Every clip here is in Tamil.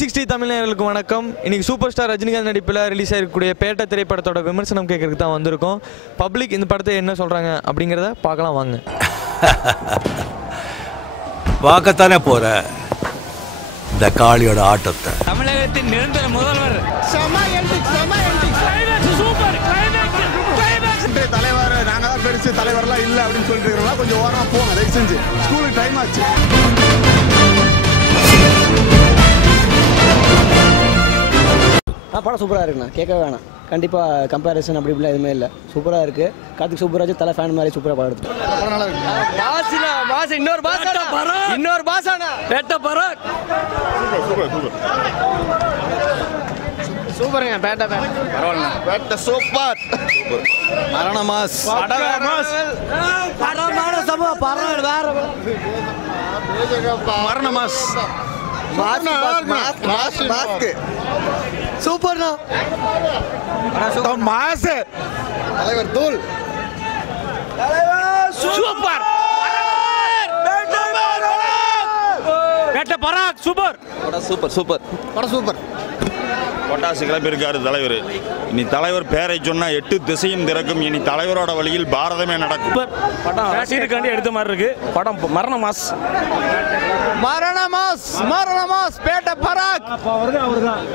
சிக்ஸ்டி தமிழர்களுக்கு வணக்கம். இன்னைக்கு சூப்பர் ஸ்டார் ரஜினிகாந்த் நடிப்பில் ரிலீஸ் ஆகிருக்கக்கூடிய பேட்ட திரைப்படத்தோட விமர்சனம் கேட்கறதுக்கு தான் வந்திருக்கோம். பப்ளிக் இந்த படத்தை என்ன சொல்கிறாங்க அப்படிங்கிறத பார்க்கலாம் வாங்க. பார்க்கத்தானே போற? இந்த காளியோட ஆட்டத்தை. தமிழகத்தின் நிரந்தர முதல்வர். தலைவர் நாங்க தான் பெருசு தலைவர்லாம் இல்ல அப்படின்னு சொல்லிட்டு இருக்கிறவங்க கொஞ்சம் ஓரமா போங்க தயவு செஞ்சு ஸ்கூலுக்கு டைம் ஆச்சு. ஆ படம் சூப்பராக இருக்குண்ணா. கேட்க வேணாம். கண்டிப்பாக கம்பேரிசன் அப்படி இப்படிலாம் எதுவுமே இல்லை. சூப்பராக இருக்குது கார்த்திக் சூப்பராஜ் தலை ஃபேன் மாதிரி சூப்பராக படம் எடுத்து இன்னொரு இன்னொரு பராக். சூப்பருங்க பேட்ட வேட்ட சூப்பர். மரண மாஸ் மரண மாஸ் மாஸ்க் சூப்பர்ண்ணா மாஸ் தலைவர் தூள். சூப்பர். பராக் சூப்பர். Super super. படம் சூப்பர். பொட்டாசு கிளப்பியிருக்காரு தலைவர். இனி தலைவர் பேரை சொன்னா எட்டு திசையும் திறக்கும். இனி தலைவரோட வழியில் பாரதமே நடக்கும். படம் எடுத்த மாதிரி இருக்கு. படம் மரண மாஸ். மரண மாஸ் மரண பராக்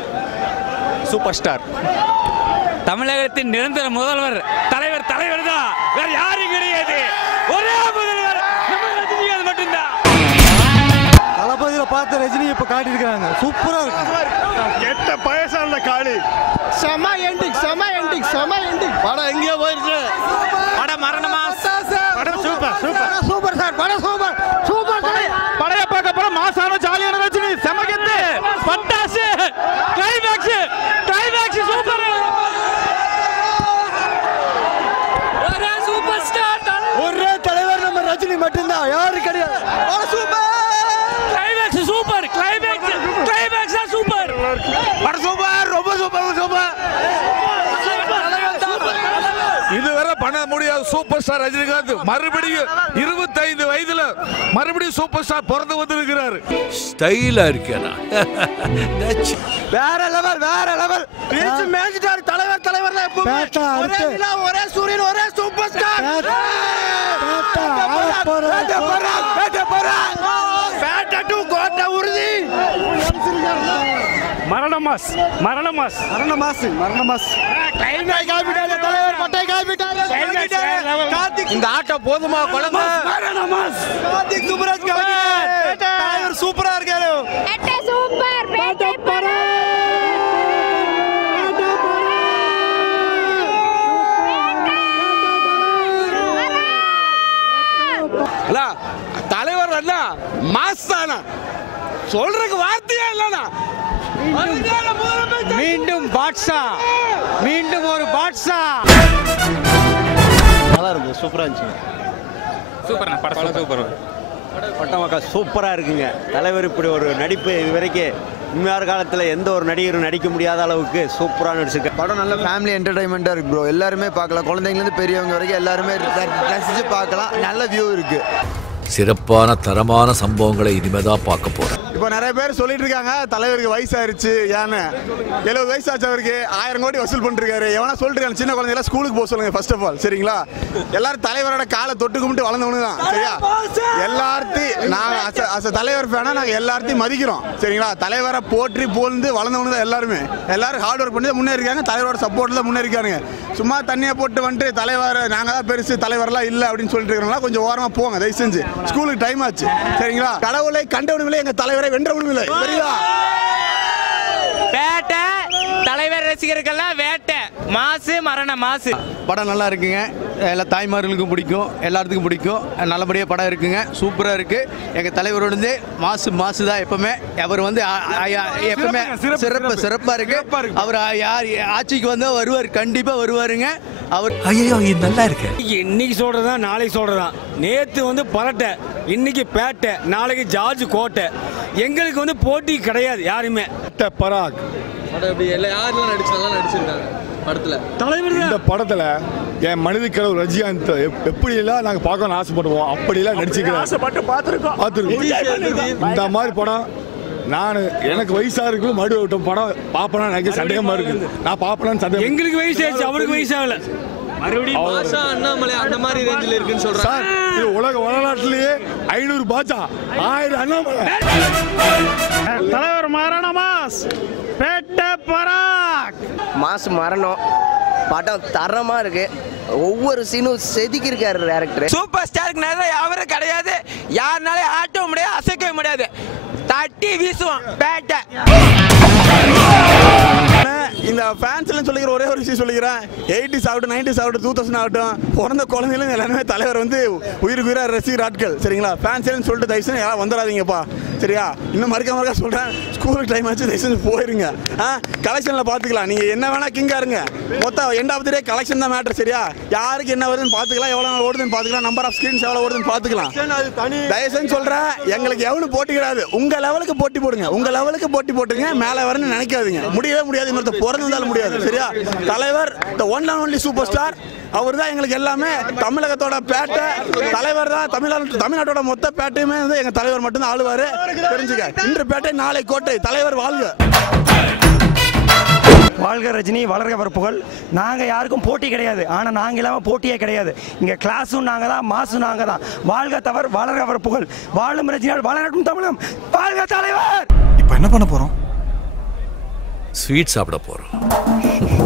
சூப்பர் ஸ்டார் தமிழகத்தின் நிரந்தர முதல்வர் தலைவர் தலைவர் தான் வேற யாரும் கிடையாது. ஒரே முதல்வர் ரஜினிகாந்த் மட்டும்தான். தளபதியில் பார்த்த ரஜினி இப்போ காட்டியிருக்காங்க சூப்பராக இருக்கு. கெட்ட பயசான காளி. செம எண்டிங் செம எண்டிங் செம எண்டிங் படம் எங்கேயோ போயிருச்சு படம் மரண மாஸ் படம் சூப்பர் சூப்பர் சூப்பர் சார் படம் சூப்பர் சூப்பர் படைய பார்க்க போற மாசான ஜாலியான ரஜினி செமகத்து பட்டாசு கிளைமேக்ஸ் கிளைமேக்ஸ் சூப்பர் ஒரே சூப்பர் ஸ்டார் ஒரே தலைவர் நம்ம யாரும் கிடையாது. Super. Climax super. Climax climax super. Super. ரொம்ப சூப்பர் சூப்பர். பண்ண முடியாத சூப்பர் ஸ்டார் ரஜினிகாந்த் மறுபடியும் இருபத்தைந்து வயதுல மறுபடியும் சூப்பர் ஸ்டார் பிறந்து வந்திருக்கிறாரு. ஸ்டைலா இருக்கேனா வேற லெவல் வேற லெவல் பிரிச்சு மேஞ்சிட்டாரு தலைவர் தலைவர் தான் எப்பவுமே ஒரே. நிலா ஒரே சூரியன் ஒரே சூப்பர் ஸ்டார். உறுதி மரண மாஸ் மரண மாஸ் மரண மாசு மரண மாசு தலைவர் பட்டை கார்த்திக் இந்த ஆட்டம் போதுமா குழந்தை? கார்த்திக் சூப்பரா இருக்காரு. சூப்பர் பேட்டை பரா தலைவர் அண்ணா மாஸ் தானா சொல்றதுக்கு வார்த்தையே இல்லண்ணா. மீண்டும் பாட்ஷா. மீண்டும் ஒரு பாட்ஷா. இருந்தது சூப்பராக இருந்துச்சு சூப்பர் படம் சூப்பர். பட்டம் மக்கா சூப்பராக இருக்குங்க. தலைவர் இப்படி ஒரு நடிப்பு இது வரைக்கும் இன்மையார் காலத்தில் எந்த ஒரு நடிகரும் நடிக்க முடியாத அளவுக்கு சூப்பராக நடிச்சிருக்க படம் நல்ல ஃபேமிலி என்டர்டைன்மெண்ட்டாக இருக்கு ப்ரோ எல்லாருமே பார்க்கலாம். குழந்தைங்கலேருந்து பெரியவங்க வரைக்கும் எல்லாருமே ர- ரசிச்சு பார்க்கலாம். நல்ல வியூ இருக்கு. சிறப்பான தரமான சம்பவங்களை இனிமேதான் பார்க்க போறேன். இப்போ நிறைய பேர் சொல்லிட்டு இருக்காங்க தலைவருக்கு வயசாயிருச்சு ஏன்னு. எழுபது வயசு ஆச்சு அவருக்கு ஆயிரம் கோடி வசூல் பண்ணிருக்காரு எவனா சொல்லிட்டு சின்ன குழந்தைங்க ஸ்கூலுக்கு போக சொல்லுங்க ஃபர்ஸ்ட் ஆஃப் ஆல் சரிங்களா? எல்லாரும் தலைவரோட காலை தொட்டு கும்பிட்டு வளர்ந்தவனு தான் சரியா? எல்லார்த்தையும் நாங்கள் அச அச தலைவர் ஃபேனா நாங்கள் எல்லார்த்தையும் மதிக்கிறோம் சரிங்களா? தலைவரை போற்றி போல்ந்து வளர்ந்தவனு தான் எல்லாருமே. எல்லாரும் ஹார்ட் ஒர்க் பண்ணி தான் முன்னேறிக்காங்க தலைவரோட சப்போர்ட்டில் தான் முன்னேறிக்கானுங்க சும்மா தண்ணியை போட்டு வந்துட்டு தலைவர் நாங்கள் தான் பெருசு தலைவரெல்லாம் இல்லை அப்படின்னு சொல்லிட்டு இருக்கிறவங்களா கொஞ்சம் ஓரமாக போங்க தயவு செஞ்சு. ஸ்கூலுக்கு டைம் ஆச்சு. சரிங்களா? கடவுளை கண்டவனுங்களே எங்க தலைவரை வென்றவனுங்களே. சரிங்களா வேட்டை தலைவர் ரசிகர்கள்லாம் வேட்டை. மாசு மரண மாசு. படம் நல்லா இருக்குங்க. எல்லா தாய்மார்களுக்கும் பிடிக்கும். எல்லாத்துக்கும் பிடிக்கும். நல்லபடியாக படம் இருக்குங்க. சூப்பராக இருக்கு. எங்கள் தலைவரோட மாசு மாசு தான் எப்பவுமே. அவர் வந்து எப்பவுமே சிறப்பு சிறப்பாக இருக்கு. அவர் யார் ஆட்சிக்கு வந்தால் வருவார் கண்டிப்பாக வருவாருங்க. அவர் ஐயோ இது நல்லா இருக்கு. இன்னைக்கு சொல்றதா நாளைக்கு சொல்றதான் நேத்து வந்து பரட்டை இன்னைக்கு பேட்டை நாளைக்கு ஜார்ஜ் கோட்டை. எங்களுக்கு வந்து போட்டி கிடையாது யாருமே. பராக். படம் எப்படி எல்லாம் யாரெல்லாம் நடிச்சு நல்லா நடிச்சிருக்காங்க படத்தில்? தலைவர் இந்த படத்துல என் மனித கடவுள் ரஜினிகாந்த் எப்- எப்படியெல்லாம் நாங்க பார்க்கணும்னு ஆசைப்படுவோம் அப்படியெல்லாம் நடிச்சிருக்கிறோம் ஆசைப்பட்டு பார்த்துருக்கோம். பார்த்துருக்கோம். இந்த மாதிரி படம் நான் எனக்கு வயசா இருக்கு மடு விட்டம் படம் பாப்பனா எனக்கு சந்தேகமா இருக்கு நான் பாப்பனான்னு சந்தேகம். எங்களுக்கு வயசு ஆயிடுச்சு அவருக்கு வயசு ஆகல. மறுபடியும் பாஷா அண்ணாமலை அந்த மாதிரி ரேஞ்சில் இருக்குன்னு சார் சொல்றாங்க இது உலக வரலாற்றிலேயே ஐநூறு பாச்சா ஆயிரம் அண்ணாமலை. தலைவர் மாறானமாஸ் பேட்ட பராக். மாசு மரணம் படம் தரமா இருக்கு. ஒவ்வொரு சீனும் செதுக்கியிருக்காரு டேரக்டர் சூப்பர் ஸ்டாருக்கு நிறைய அவரும் கிடையாது. யாருனாலும் ஆட்டவும் முடியாது அசைக்கவும் முடியாது தட்டி வீசுவான் பேட்டை இந்த ஃபேன்ஸ்லாம் சொல்லிக்கிற ஒரே ஒரு விஷயம் சொல்லிக்கிறேன். எயிட்டிஸ் ஆகட்டும் நைன்டிஸ் ஆகட்டும் டூ தௌசண்ட் ஆகட்டும் பிறந்த குழந்தைகளும் எல்லாருமே தலைவர் வந்து உயிருக்கு உயிராக ரசிகர் ஆட்கள் சரிங்களா? ஃபேன்ஸ்லாம் சொல்லிட்டு தயவு செஞ்சு யாரும் வந்துடாதீங்கப்பா சரியா? இன்னும் மறுக்க மறுக்க சொல்கிறேன் ஸ்கூலுக்கு டைம் ஆச்சு தயவு செஞ்சு போயிருங்க. ஆ? கலெக்ஷனில் பார்த்துக்கலாம் நீங்கள் என்ன வேணால் கிங்கா இருங்க. மொத்தம் end of the day collection தான் மேட்டர் சரியா? யாருக்கு என்ன வருதுன்னு பார்த்துக்கலாம் எவ்வளோ நாள் ஓடுதுன்னு பார்த்துக்கலாம் நம்பர் ஆஃப் ஸ்க்ரீன்ஸ் எவ்வளோ ஓடுதுன்னு பார்த்துக்கலாம் தயவு செஞ்சு சொல்கிறேன் எங்களுக்கு எவனும் போட்டி கிடையாது. உங்கள் லெவலுக்கு போட்டி போடுங்க. உங்கள் லெவலுக்கு போட்டி போட்டுங்க மேலே வரணும்னு நினைக்காதீங்க. முடியவே முடியாது இன்னொருத்த பிறந்திருந்தாலும் முடியாது சரியா? தலைவர் the one and only super star அவர் தான் எங்களுக்கு எல்லாமே தமிழகத்தோட பேட்டை. தலைவர் தான் தமிழ்நாடு தமிழ்நாட்டோட மொத்த பேட்டையுமே வந்து எங்கள் தலைவர் மட்டும்தான் ஆளுவார். தெரிஞ்சுக்க. இன்று பேட்டை நாளை கோட்டை. தலைவர் வாழ்க. வாழ்க ரஜினி வளர்க வரப்புகள். நாங்கள் யாருக்கும் போட்டி கிடையாது. ஆனால் நாங்கள் இல்லாமல் போட்டியே கிடையாது. இங்கே கிளாஸும் நாங்கள் தான் மாசும் நாங்கள் தான் வாழ்க தவர் வளர்க வரப்புகள். வாழும் ரஜினியால் வளரட்டும் தமிழம். வாழ்க தலைவர்! இப்போ என்ன பண்ண போறோம்? ஸ்வீட் சாப்பிட போகிறோம்